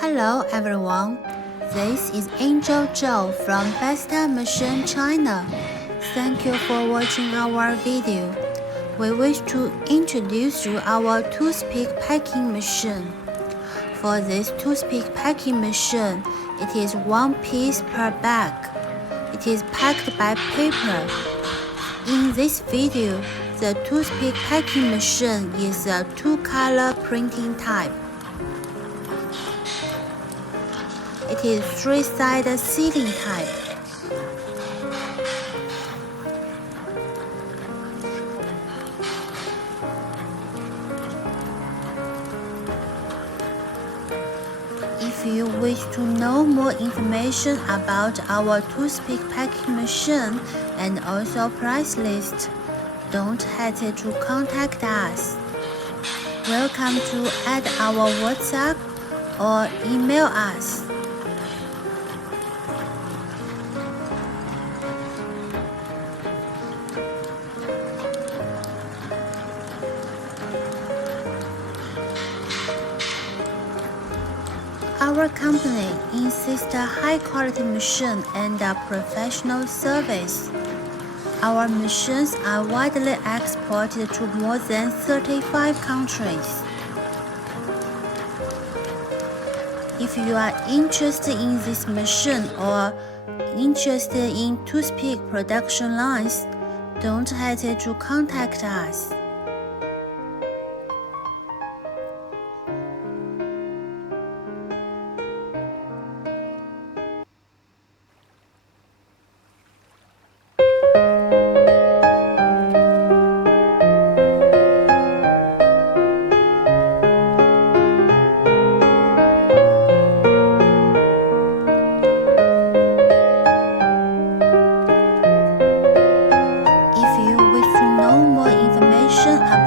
Hello everyone, this is Angel Joe from Besta Machine China. Thank you for watching our video. We wish to introduce you our toothpick packing machine. For this toothpick packing machine, it is one piece per bag. It is packed by paper. In this video, the toothpick packing machine is a two-color printing type. It is three-sided sealing type. If you wish to know more information about our toothpick packing machine and also price list, don't hesitate to contact us. Welcome to add our WhatsApp or email us. Our company insists a high-quality machine and a professional service. Our machines are widely exported to more than 35 countries. If you are interested in this machine or interested in toothpick production lines, don't hesitate to contact us.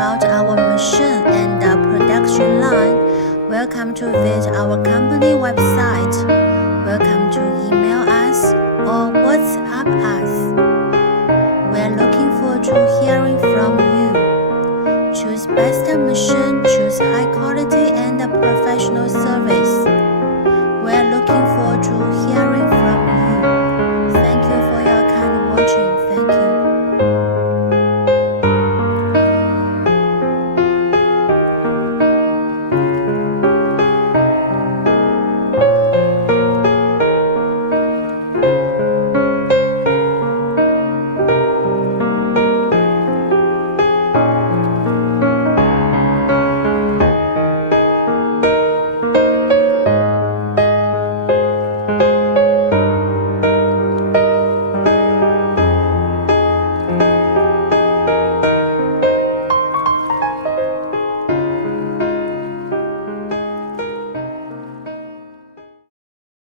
About our machine and the production line, welcome to visit our company website. Welcome to email us or WhatsApp us. We are looking forward to hearing from you. Choose best machine, choose high quality and professional service.